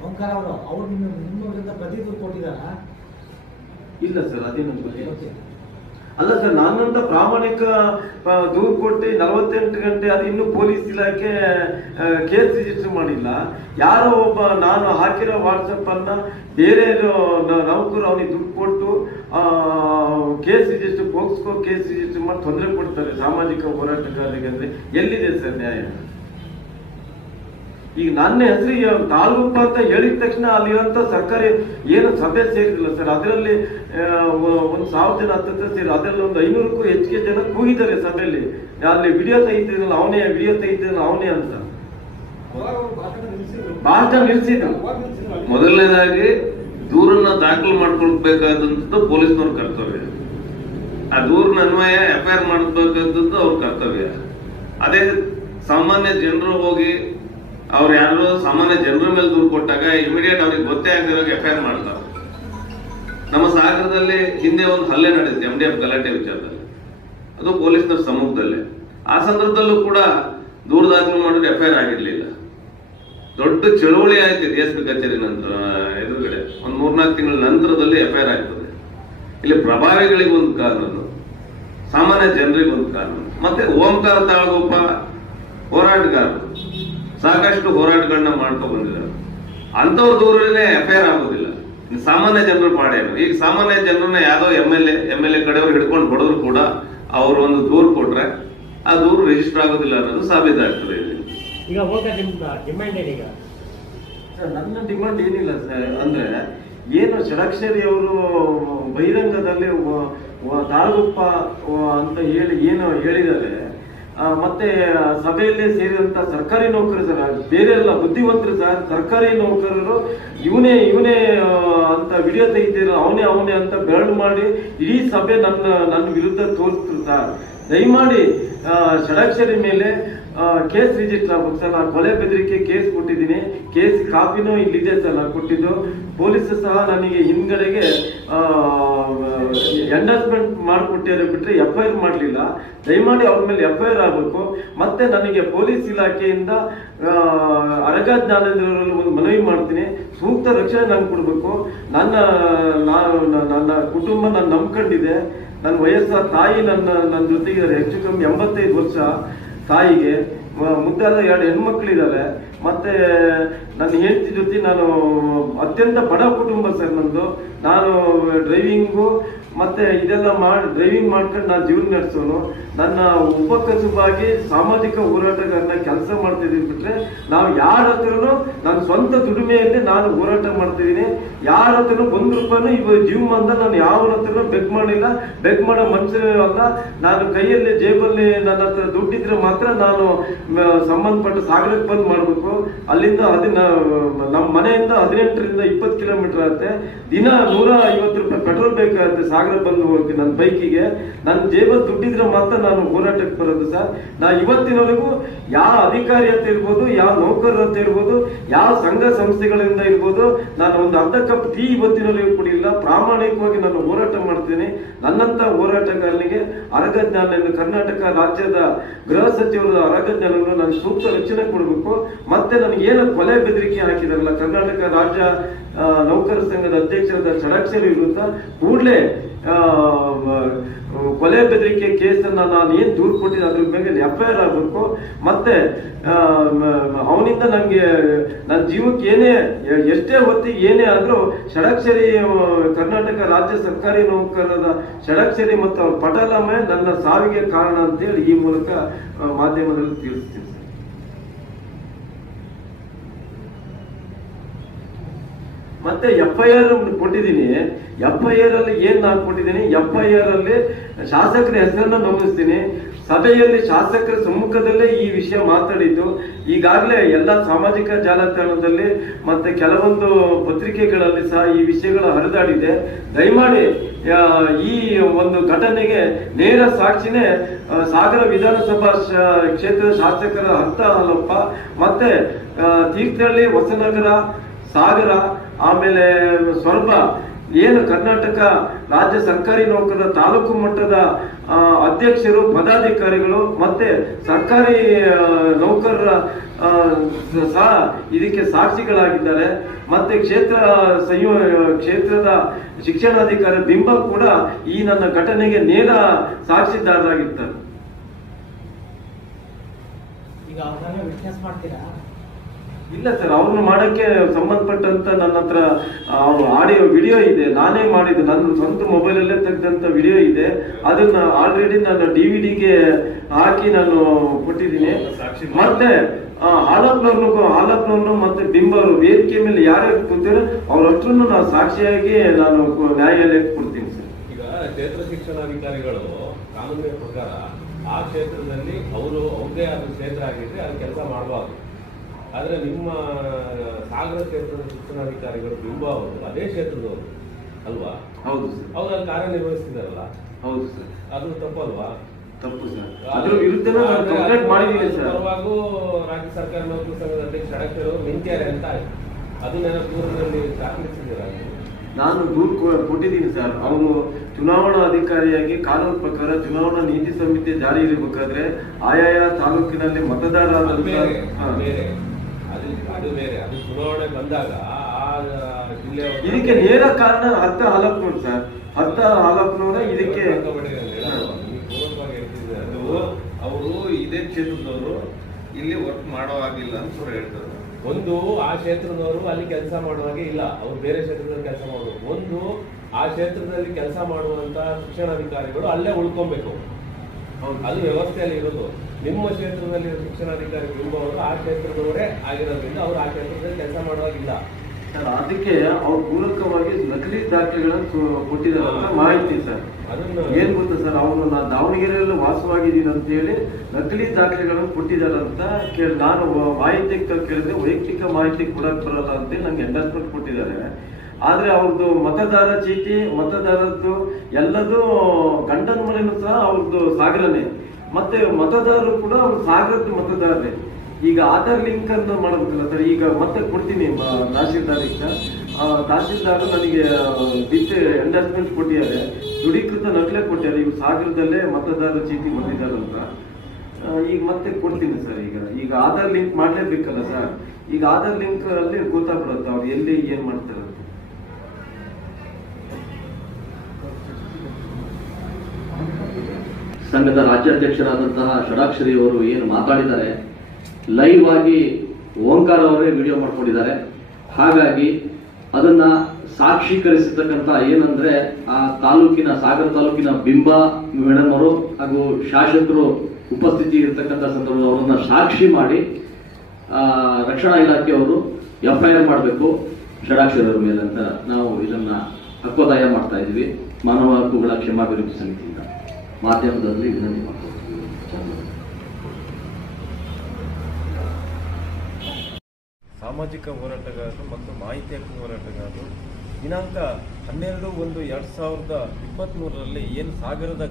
S3: ಓಂಕಾರ ಅವರು ಅವ್ರು ನಿಮ್ಮ ನಿಮ್ಮ ವಿರುದ್ಧ ಪ್ರತಿ ದೂರು
S4: ಇಲ್ಲ ಸರ್ ಅದೇನು ಗೊತ್ತಿಲ್ಲ. ಅಲ್ಲ ಸರ್, ನಾನಂತ ಪ್ರಾಮಾಣಿಕ ದೂರು ಕೊಟ್ಟು ನಲವತ್ತೆಂಟು ಗಂಟೆ ಅದು ಇನ್ನೂ ಪೊಲೀಸ್ ಇಲಾಖೆ ಕೇಸ್ ರಿಜಿಸ್ಟರ್ ಮಾಡಿಲ್ಲ. ಯಾರೋ ಒಬ್ಬ ನಾನು ಹಾಕಿರೋ ವಾಟ್ಸಪ್ ಅನ್ನ ಬೇರೆ ನೌಕರು ಅವನಿಗೆ ದುಡ್ಡು ಕೊಟ್ಟು case register, POCSO case register ಮಾಡಿ ತೊಂದರೆ ಕೊಡ್ತಾರೆ ಸಾಮಾಜಿಕ ಹೋರಾಟಗಾರರಿಗೆ ಅಂದ್ರೆ ಎಲ್ಲಿದೆ ಸರ್ ನ್ಯಾಯ? ಈಗ ನನ್ನ ಹೆಸರಿಗೆ ತಾಲೂಕು ಅಂತ ಹೇಳಿದ ತಕ್ಷಣ ಅಲ್ಲಿರುವಂತ ಸರ್ಕಾರಿ ಏನು ಸಭೆ ಸೇರಿಲ್ಲ ಸರ್. ಅದರಲ್ಲಿ ಒಂದು ಸಾವಿರ ಜನ ಹತ್ತಿರ ಸೇರಿ ಅದರಲ್ಲಿ ಒಂದು ಐನೂರಕ್ಕೂ ಹೆಚ್ಚಿಗೆ ಜನ ಕೂಗಿದ್ದಾರೆ ಸಭೆಯಲ್ಲಿ. ಅಲ್ಲಿ ವಿಡಿಯೋ ತೆಗಿತಿದ್ರಲ್ಲ ಅವನೇ ವಿಡಿಯೋ ತೆಗಿತಿದ್ರಲ್ಲ ಅವನೇ ಅಂತ. ಭಾಷಣ ನಿಲ್ಸಿದ್ರು
S1: ಮೊದಲನೇದಾಗಿ ದೂರನ್ನ ದಾಖಲು ಮಾಡ್ಕೊಳ್ಬೇಕಾದಂಥದ್ದು ಪೊಲೀಸ್ನವ್ರ ಕರ್ತವ್ಯ. ಆ ದೂರನ ಅನ್ವಯ ಎಫ್ ಐ ಆರ್ ಅವ್ರ ಕರ್ತವ್ಯ. ಅದೇ ಸಾಮಾನ್ಯ ಜನರು ಹೋಗಿ ಅವ್ರು ಯಾರು ಸಾಮಾನ್ಯ ಜನರ ಮೇಲೆ ದೂರು ಕೊಟ್ಟಾಗ ಇಮಿಡಿಯೇಟ್ ಅವ್ರಿಗೆ ಗೊತ್ತೇ ಆಗದಿರೋ ಎಫ್ ಐ ಆರ್ ಮಾಡ್ತಾರೆ. ನಮ್ಮ ಸಾಗರದಲ್ಲಿ ಹಿಂದೆ ಒಂದು ಹಲ್ಲೆ ನಡೆದಿದೆ ಎಂ ಡಿ ಎಫ್ ಗಲಾಟೆ ವಿಚಾರದಲ್ಲಿ. ಅದು ಪೊಲೀಸ್ನ ಸಮ್ಮುಖದಲ್ಲೇ. ಆ ಸಂದರ್ಭದಲ್ಲೂ ಕೂಡ ದೂರ ದಾಖಲು ಮಾಡಿದ್ರೆ ಎಫ್ ಐ ಆರ್ ಆಗಿರ್ಲಿಲ್ಲ. ದೊಡ್ಡ ಚಳುವಳಿ ಆಯ್ತು ಡಿ ಎಸ್ ಪಿ ಕಚೇರಿ ನಂತರ ಎದುರುಗಡೆ. ಒಂದ್ ಮೂರ್ನಾಲ್ಕು ತಿಂಗಳ ನಂತರದಲ್ಲಿ ಎಫ್ ಐ ಆರ್ ಆಗ್ತದೆ. ಇಲ್ಲಿ ಪ್ರಭಾವಿಗಳಿಗೆ ಒಂದು ಕಾನೂನು ಸಾಮಾನ್ಯ ಜನರಿಗೆ ಒಂದು ಕಾನೂನು ಮತ್ತೆ ಓಂಕಾರ ತಾಳಗೋಪ ಹೋರಾಟಗಾರರು. ಸಾಕಷ್ಟು ಹೋರಾಟಗಳನ್ನ ಮಾಡ್ಕೊಂಡು ಬಂದಿದ್ದಾರೆ. ಅಂತವ್ರ ದೂರಲ್ಲೇ ಎಫ್ ಐ ಆರ್ ಆಗೋದಿಲ್ಲ ಸಾಮಾನ್ಯ ಜನರು ಪಾಡೇನು ಈಗ ಸಾಮಾನ್ಯ ಜನರನ್ನ ಯಾವ್ದೋ M L A M L A ಕಡೆಯವ್ರು ಹಿಡ್ಕೊಂಡು ಬಡವರು ಕೂಡ ಅವರು ಒಂದು ದೂರು ಕೊಟ್ರೆ ಆ ದೂರು ರಿಜಿಸ್ಟರ್ ಆಗೋದಿಲ್ಲ ಅನ್ನೋದು ಸಾಬೀತಾಗ್ತದೆ ಇಲ್ಲಿ.
S2: ಈಗ ಡಿಮ್ಯಾಂಡ್ ಏನೀಗ
S4: ಸರ್, ನನ್ನ ಡಿಮಾಂಡ್ ಏನಿಲ್ಲ ಸರ್. ಅಂದ್ರೆ ಏನು ಷಡಕ್ಷರಿ ಅವರು ಬಹಿರಂಗದಲ್ಲಿ ತಾಳಗುಪ್ಪ ಅಂತ ಹೇಳಿ ಏನು ಹೇಳಿದ್ದಾರೆ. ಮತ್ತೆ ಸಭೆಯಲ್ಲಿ ಸೇರಿದಂತ ಸರ್ಕಾರಿ ನೌಕರರು ಸರ್ ಬೇರೆ ಎಲ್ಲ ಬುದ್ಧಿವಂತರು ಸರ್ ಸರ್ಕಾರಿ ನೌಕರರು, ಇವನೇ ಇವನೇ ಅಂತ ವಿಡಿಯೋ ತೆಗಿತೀರ, ಅವನೇ ಅವನೇ ಅಂತ ಬೆರಳು ಮಾಡಿ, ಇಡೀ ಸಭೆ ನನ್ನ ನನ್ನ ವಿರುದ್ಧ ತೋರಿಸ್ತಾರೆ ಸರ್ ದಯಮಾಡಿ ಷಡಾಕ್ಷರಿ ಷಡಕ್ಷರಿ ಮೇಲೆ ಕೇಸ್ ರಿಜಿಸ್ಟರ್ ಆಗ್ಬೇಕು ಸರ್. ನಾನು ಕೊಲೆ ಬೆದರಿಕೆ ಕೇಸ್ ಕೊಟ್ಟಿದ್ದೀನಿ. ಕೇಸ್ ಕಾಪಿನೂ ಇಲ್ಲಿದೆ ಸರ್ ನಾನು ಕೊಟ್ಟಿದ್ದು. ಪೊಲೀಸ್ ಸಹ ನನಗೆ ಹಿಂದ್ಗಡೆಗೆ ಎಂಡರ್ಸ್ಮೆಂಟ್ ಮಾಡಿಕೊಟ್ಟಿರೋ ಬಿಟ್ಟರೆ ಎಫ್ ಐ ಆರ್ ಮಾಡಲಿಲ್ಲ. ದಯಮಾಡಿ ಅವ್ರ ಮೇಲೆ ಎಫ್ ಐ ಆರ್ ಆಗಬೇಕು. ಮತ್ತೆ ನನಗೆ ಪೊಲೀಸ್ ಇಲಾಖೆಯಿಂದ ಅರಗ ಜ್ಞಾನೇಂದ್ರರಲ್ಲಿ ಒಂದು ಮನವಿ ಮಾಡ್ತೀನಿ. ಸೂಕ್ತ ರಕ್ಷಣೆ ನಂಗೆ ಕೊಡಬೇಕು. ನನ್ನ ನಾನು ನನ್ನ ಕುಟುಂಬ ನಾನು ನಂಬ್ಕೊಂಡಿದೆ. ನನ್ನ ವಯಸ್ಸಾದ ತಾಯಿ ನನ್ನ ನನ್ನ ಜೊತೆಗಿದ್ದಾರೆ ಹೆಚ್ಚು ಕಮ್ಮಿ ಎಂಬತ್ತೈದು ವರ್ಷ. ತಾಯಿಗೆ ಮುದ್ದಾದ ಎರಡು ಹೆಣ್ಮಕ್ಳಿದ್ದಾರೆ ಮತ್ತೆ ನನ್ನ ಹೆಂಡತಿ ಜೊತೆ ನಾನು ಅತ್ಯಂತ ಬಡ ಕುಟುಂಬ ಸರ್ ನಂದು. ನಾನು ಡ್ರೈವಿಂಗು ಮತ್ತೆ ಇದೆಲ್ಲ ಮಾಡಿ ಡ್ರೈವಿಂಗ್ ಮಾಡ್ಕೊಂಡು ನಾನು ಜೀವನ ನಡೆಸೋನು, ನನ್ನ ಉಪಕಸುಬಾಗಿ ಸಾಮಾಜಿಕ ಹೋರಾಟಗಾರನ ಕೆಲಸ ಮಾಡ್ತಿದ್ದೀನಿ ಬಿಟ್ರೆ ನಾವು ಯಾರ ಹತ್ರನು ನನ್ನ ಸ್ವಂತ ದುಡಿಮೆಯಲ್ಲಿ ನಾನು ಹೋರಾಟ ಮಾಡ್ತಿದ್ದೀನಿ. ಯಾರ ಹತ್ರನು ಒಂದು ರೂಪಾಯಿ ಇವ ಅಂತ ನಾನು ಯಾವ ಹತ್ರನೂ ಬೆಗ್ ಮಾಡಿಲ್ಲ. ಬೆಗ್ ಮಾಡೋ ಮನುಷ್ಯನೇ ಅಲ್ಲ. ನಾನು ಕೈಯಲ್ಲಿ ಜೇಬಲ್ಲಿ ನನ್ನ ಹತ್ರ ದುಡ್ಡಿದ್ರೆ ಮಾತ್ರ ನಾನು ಸಂಬಂಧಪಟ್ಟ ಸಾಗರಕ್ಕೆ ಬಂದ್ ಮಾಡಬೇಕು. ಅಲ್ಲಿಂದ ಅದನ್ನ ನಮ್ಮ ಮನೆಯಿಂದ ಹದಿನೆಂಟರಿಂದ ಇಪ್ಪತ್ತು ಕಿಲೋಮೀಟರ್ ಆಗುತ್ತೆ. ದಿನ ನೂರ ಐವತ್ತು ರೂಪಾಯಿ ಪೆಟ್ರೋಲ್ ಬೇಕಾಗುತ್ತೆ ಸಾಗರ ಬಂದು ನನ್ನ ಬೈಕಿಗೆ ನನ್ನ ಜೇಬಲ್ಲಿ ದುಡ್ಡಿದ್ರೆ ಮಾತ್ರ ನಾನು ಹೋರಾಟಕ್ಕೆ ಬರೋದು ಸರ್. ನಾ ಇವತ್ತಿನವರೆಗೂ ಯಾವ ಅಧಿಕಾರಿ ಅಂತ ಇರ್ಬೋದು ಯಾವ ನೌಕರರು ಅಂತ ಇರ್ಬೋದು ಯಾವ ಸಂಘ ಸಂಸ್ಥೆಗಳಿಂದ ಇರ್ಬೋದು ನಾನು ಒಂದು ಅರ್ಧ ಕಪ್ ಟೀ ಇವತ್ತಿನವರೆಗೂ ಕುಡಿಯಿಲ್ಲ ಪ್ರಾಮಾಣಿಕವಾಗಿ ನಾನು ಹೋರಾಟ ಮಾಡ್ತೀನಿ. ನನ್ನಂತ ಹೋರಾಟಗಾರನಿಗೆ ಅರಗ ಕರ್ನಾಟಕ ರಾಜ್ಯದ ಗೃಹ ಸಚಿವರು ಅರಗ ನಾನು ಸೂಕ್ತ ರಕ್ಷಣೆ ಕೊಡಬೇಕು. ಮತ್ತೆ ನನಗೆ ಏನು ಕೊಲೆ ಬೆದರಿಕೆ ಹಾಕಿದಾರಲ್ಲ, ಕರ್ನಾಟಕ ರಾಜ್ಯ ನೌಕರ ಸಂಘದ ಅಧ್ಯಕ್ಷರಾದ ಷಡಾಕ್ಷರಿ ವಿರುದ್ಧ ಕೂಡಲೇ ಕೊಲೆ ಬೆದರಿಕೆ ಕೇಸನ್ನ ನಾನು ಏನ್ ದೂರು ಕೊಟ್ಟಿದ್ದೆ ಅದ್ರ ಮೇಲೆ ಎಫ್ ಐ ಆರ್ ಆಗಬೇಕು. ಮತ್ತೆ ಅವನಿಂದ ನನಗೆ ನನ್ನ ಜೀವಕ್ಕೆ ಏನೇ, ಎಷ್ಟೇ ಹೊತ್ತಿಗೆ ಏನೇ ಆದ್ರೂ ಷಡಕ್ಷರಿ ಕರ್ನಾಟಕ ರಾಜ್ಯ ಸರ್ಕಾರಿ ನೌಕರರ ಷಡಕ್ಷರಿ ಮತ್ತು ಅವ್ರ ಪಟಲಮೆ ನನ್ನ ಸಾವಿಗೆ ಕಾರಣ ಅಂತೇಳಿ ಈ ಮೂಲಕ ಮಾಧ್ಯಮದಲ್ಲಿ ತಿಳಿಸ್ತೀನಿ. ಮತ್ತೆ ಎಫ್ ಐ ಆರ್ ಕೊಟ್ಟಿದ್ದೀನಿ. ಎಫ್ ಐ ಆರ್ ಅಲ್ಲಿ ಏನ್ ನಾನು ಕೊಟ್ಟಿದ್ದೀನಿ? ಎಫ್ ಐ ಆರ್ ಅಲ್ಲಿ ಶಾಸಕರ ಹೆಸರನ್ನ ನಮೂದಿಸ್ತೀನಿ. ಸಭೆಯಲ್ಲಿ ಶಾಸಕರ ಸಮ್ಮುಖದಲ್ಲೇ ಈ ವಿಷಯ ಮಾತಾಡಿದ್ದು. ಈಗಾಗಲೇ ಎಲ್ಲ ಸಾಮಾಜಿಕ ಜಾಲತಾಣದಲ್ಲಿ ಮತ್ತೆ ಕೆಲವೊಂದು ಪತ್ರಿಕೆಗಳಲ್ಲಿ ಸಹ ಈ ವಿಷಯಗಳು ಹರಿದಾಡಿದೆ. ದಯಮಾಡಿ ಈ ಒಂದು ಘಟನೆಗೆ ನೇರ ಸಾಕ್ಷಿನೇ ಸಾಗರ ವಿಧಾನಸಭಾ ಕ್ಷೇತ್ರದ ಶಾಸಕರ ಅರ್ಥ ಹಾಲಪ್ಪ ಮತ್ತೆ ತೀರ್ಥಹಳ್ಳಿ, ಹೊಸನಗರ, ಸಾಗರ ಆಮೇಲೆ ಸ್ವಲ್ಪ ಏನು ಕರ್ನಾಟಕ ರಾಜ್ಯ ಸರ್ಕಾರಿ ನೌಕರರ ತಾಲೂಕು ಮಟ್ಟದ ಅಧ್ಯಕ್ಷರು, ಪದಾಧಿಕಾರಿಗಳು ಮತ್ತೆ ಸರ್ಕಾರಿ ನೌಕರರ ಸಹ ಇದಕ್ಕೆ ಸಾಕ್ಷಿಗಳಾಗಿದ್ದಾರೆ. ಮತ್ತೆ ಕ್ಷೇತ್ರ ಸಂಯೋ, ಕ್ಷೇತ್ರದ ಶಿಕ್ಷಣಾಧಿಕಾರಿ ಬಿಂಬ ಕೂಡ ಈ ನನ್ನ ಘಟನೆಗೆ ನೇರ ಸಾಕ್ಷಿದಾರರಾಗಿರ್ತಾರೆ
S3: ಈಗ ವಿಟ್ನೆಸ್ ಮಾಡ್ತೀರಾ?
S4: ಇಲ್ಲ ಸರ್ ಅವ್ರನ್ನ ಮಾಡಕ್ಕೆ ಸಂಬಂಧಪಟ್ಟಂತ ನನ್ನ ಹತ್ರ ಆಡಿಯೋ ವಿಡಿಯೋ ಇದೆ. ನಾನೇ ಮಾಡಿದ್ದು. ನನ್ನ ಸ್ವಂತ ಮೊಬೈಲಲ್ಲೇ ತೆಗೆದಂತ ವಿಡಿಯೋ ಇದೆ. ಅದನ್ನ ಆಲ್ರೆಡಿ ನಾನು ಡಿ ವಿ ಡಿಗೆ ಹಾಕಿ ನಾನು ಕೊಟ್ಟಿದ್ದೀನಿ. ಮತ್ತೆ ಹಾಲಪ್ನವ್ರನ್ನು ಹಾಲಪ್ನವ್ರನ್ನು ಮತ್ತೆ ಬಿಂಬರು ವೇದಿಕೆ ಮೇಲೆ ಯಾರ್ಯಾರು ಕೂತಿರೋ ಅವ್ರಷ್ಟನ್ನು ನಾನು ಸಾಕ್ಷಿಯಾಗಿ ನಾನು ನ್ಯಾಯಾಲಯಕ್ಕೆ ಕೊಡ್ತೀನಿ ಸರ್.
S6: ಈಗ ಕ್ಷೇತ್ರ ಶಿಕ್ಷಣಾಧಿಕಾರಿಗಳು ಕಾನೂನಿನ ಪ್ರಕಾರ ಆ ಕ್ಷೇತ್ರದಲ್ಲಿ ಅವರು ಅವ್ರದೇ ಆದ ಕ್ಷೇತ್ರ ಆಗಿದ್ರೆ ಅದು ಕೆಲಸ ಮಾಡಬಾರ್ದು. ಆದ್ರೆ ನಿಮ್ಮ ಸಾಗರ ಕ್ಷೇತ್ರದ ಶಿಕ್ಷಣಾಧಿಕಾರಿಗಳು ಬಿಂಬ ಅವರು ಅದೇ ಕ್ಷೇತ್ರದವರು ಅಲ್ವಾ?
S4: ಹೌದು ಸರ್.
S6: ಅವ್ರು ಅಲ್ಲಿ ಕಾರ್ಯನಿರ್ವಹಿಸ್ತಿದಾರಲ್ಲ?
S4: ಹೌದು ಸರ್.
S6: ಅದು ತಪ್ಪಲ್ವಾ?
S4: ತಪ್ಪು ಸರ್. ಅದ್ರ ವಿರುದ್ಧನೇ
S6: ನಾವು
S4: ಕಂಪ್ಲೇಂಟ್ ಮಾಡಿದ್ದೀನಿ ಸರ್.
S6: ಪರವಾಗೂ ರಾಜ್ಯ ಸರ್ಕಾರ ನೌಕರ ಸಂಘದ ಅಧ್ಯಕ್ಷ ಷಡಕ್ಷರ್ ಅವರು ನಿಂತ್ಯಾರೆ ಅಂತ ಆಯ್ತು. ಅದನ್ನೆಲ್ಲ ದೂರದಲ್ಲಿ ದಾಖಲಿಸಿದ್ದೀರಾ?
S4: ನಾನು ದೂರು ಕೊಟ್ಟಿದ್ದೀನಿ ಸರ್. ಅವರು ಚುನಾವಣಾ ಅಧಿಕಾರಿಯಾಗಿ ಕಾನೂನು ಪ್ರಕಾರ ಚುನಾವಣಾ ನೀತಿ ಸಂಹಿತೆ ಜಾರಿ ಇರಬೇಕಾದ್ರೆ ಆಯಾಯ ತಾಲೂಕಿನಲ್ಲಿ ಮತದಾರ
S6: ಅದು ಬೇರೆ. ಅದು ಅದು ಅದು ಅದು ಚುನಾವಣೆ ಬಂದಾಗ ಆ ಜಿಲ್ಲೆ
S4: ಇದಕ್ಕೆ ನೇರ ಕಾರಣ ಹತ್ತ ಹಾಲಪ್ನವ್ರು ಸರ್. ಹತ್ತ ಹಾಲಪ್ನವರ ಇದಕ್ಕೆ
S1: ಅವರು ಇದೇ ಕ್ಷೇತ್ರದವರು ಇಲ್ಲಿ ವರ್ಕ್ ಮಾಡೋ ಆಗಿಲ್ಲ ಅಂತ ಅವ್ರು ಹೇಳ್ತಾರೆ.
S6: ಒಂದು ಆ ಕ್ಷೇತ್ರದವರು ಅಲ್ಲಿ ಕೆಲಸ ಮಾಡುವಾಗೆ ಇಲ್ಲ. ಅವ್ರು ಬೇರೆ ಕ್ಷೇತ್ರದಲ್ಲಿ ಕೆಲಸ ಮಾಡಬೇಕು. ಒಂದು ಆ ಕ್ಷೇತ್ರದಲ್ಲಿ ಕೆಲಸ ಮಾಡುವಂತ ಶಿಕ್ಷಣಾಧಿಕಾರಿಗಳು ಅಲ್ಲೇ ಉಳ್ಕೊಬೇಕು. ಅದು ವ್ಯವಸ್ಥೆಯಲ್ಲಿ ಇರೋದು. ನಿಮ್ಮ ಕ್ಷೇತ್ರದಲ್ಲಿ ಶಿಕ್ಷಣಾಧಿಕಾರಿ ಅವರು ಆ ಕ್ಷೇತ್ರದವರೇ ಆಗಿರೋದ್ರಿಂದ ಅವರು ಆ ಕ್ಷೇತ್ರದಲ್ಲಿ ಕೆಲಸ ಮಾಡುವಾಗಿಲ್ಲ.
S4: ಸರ್ ಅದಕ್ಕೆ ಅವ್ರ ಪೂರಕವಾಗಿ ನಕಲಿ ದಾಖಲೆಗಳನ್ನು ಕೊಟ್ಟಿದ್ದಾರೆ ಅಂತ ಮಾಹಿತಿ ಸರ್. ಏನ್ ಗೊತ್ತ ಸರ್ ಅವರು ನಾ ದಾವಣಗೆರೆಯಲ್ಲಿ ವಾಸವಾಗಿದ್ದೀನಿ ಅಂತ ಹೇಳಿ ನಕಲಿ ದಾಖಲೆಗಳನ್ನು ಕೊಟ್ಟಿದ್ದಾರೆ ಅಂತ ಕೇಳಿ ನಾನು ಮಾಹಿತಿ ಕೇಳಿದ್ರೆ ವೈಯಕ್ತಿಕ ಮಾಹಿತಿ ಕೊಡಕ್ ಬರಲ್ಲ ಅಂತ ನಂಗೆ ಎಂಡಾಸ್ಮೆಂಟ್ ಕೊಟ್ಟಿದ್ದಾರೆ. ಆದ್ರೆ ಅವ್ರದ್ದು ಮತದಾರ ಚೀಟಿ, ಮತದಾರದ್ದು ಎಲ್ಲದೂ ಗಂಡನ ಮನೆಯೂ ಸಹ ಅವ್ರದ್ದು ಸಾಗರನೇ. ಮತ್ತೆ ಮತದಾರರು ಕೂಡ ಅವ್ರ ಸಾಗರದ ಮತದಾರರೇ. ಈಗ ಆಧಾರ್ ಲಿಂಕ್ ಅಂತ ಮಾಡಬೇಕಲ್ಲ ಸರ್, ಈಗ ಮತ್ತೆ ಕೊಡ್ತೀನಿ ತಹಶೀಲ್ದಾರಿಗೆ ತಹಶೀಲ್ದಾರ್ ನನಗೆ ವಿತ್ ಎಂಡರ್ಸ್ಮೆಂಟ್ ಕೊಟ್ಟಿದ್ದಾರೆ. ದೃಢೀಕೃತ ನಕಲೆ ಕೊಟ್ಟಿದ್ದಾರೆ. ಇವ್ರು ಸಾಗರದಲ್ಲೇ ಮತದಾರ ಚೀಟಿ ಬಂದಿದ್ದಾರಂತ ಈಗ ಮತ್ತೆ ಕೊಡ್ತೀನಿ ಸರ್ ಈಗ. ಈಗ ಆಧಾರ್ ಲಿಂಕ್ ಮಾಡಲೇಬೇಕಲ್ಲ ಸರ್. ಈಗ ಆಧಾರ್ ಲಿಂಕ್ ಅಲ್ಲಿ ಗೊತ್ತಾಗ್ಬಿಡುತ್ತೆ ಅವ್ರು ಎಲ್ಲಿ ಏನ್ ಮಾಡ್ತಾರೆ
S7: ಸಂಘದ ರಾಜ್ಯಾಧ್ಯಕ್ಷರಾದಂತಹ ಷಡಾಕ್ಷರಿ ಅವರು ಏನು ಮಾತಾಡಿದ್ದಾರೆ ಲೈವ್ ಆಗಿ ಓಂಕಾರ ಅವರೇ ವಿಡಿಯೋ ಮಾಡ್ಕೊಂಡಿದ್ದಾರೆ. ಹಾಗಾಗಿ ಅದನ್ನ ಸಾಕ್ಷೀಕರಿಸಿರ್ತಕ್ಕಂಥ ಏನಂದ್ರೆ ಆ ತಾಲೂಕಿನ ಸಾಗರ ತಾಲೂಕಿನ ಬಿಂಬ ಮೇಡಮ್ ಅವರು ಹಾಗೂ ಶಾಸಕರು ಉಪಸ್ಥಿತಿ ಇರತಕ್ಕಂಥ ಸಂದರ್ಭದಲ್ಲಿ ಅವರನ್ನ ಸಾಕ್ಷಿ ಮಾಡಿ ರಕ್ಷಣಾ ಇಲಾಖೆಯವರು ಎಫ್ ಐ ಮಾಡಬೇಕು ಷಡಾಕ್ಷರರ ಮೇಲೆ ಅಂತ ನಾವು ಇದನ್ನ ಹಕ್ಕೋದಾಯ ಮಾಡ್ತಾ ಇದ್ವಿ ಮಾನವ ಹಕ್ಕುಗಳ ಕ್ಷಮಾಭಿವೃದ್ಧಿ ಸಮಿತಿಯಿಂದ. ಮಾಧ್ಯಮದಲ್ಲಿ ವಿನಂತಿ
S4: ಸಾಮಾಜಿಕ ಹೋರಾಟಗಾರರು ಮತ್ತು ಮಾಹಿತಿ ಹಕ್ಕು ಹೋರಾಟಗಾರರು. ದಿನಾಂಕ ಹನ್ನೆರಡು ಒಂದು ಎರಡು ಸಾವಿರದ ಇಪ್ಪತ್ತ್ ಮೂರರಲ್ಲಿ ಏನು ಸಾಗರದ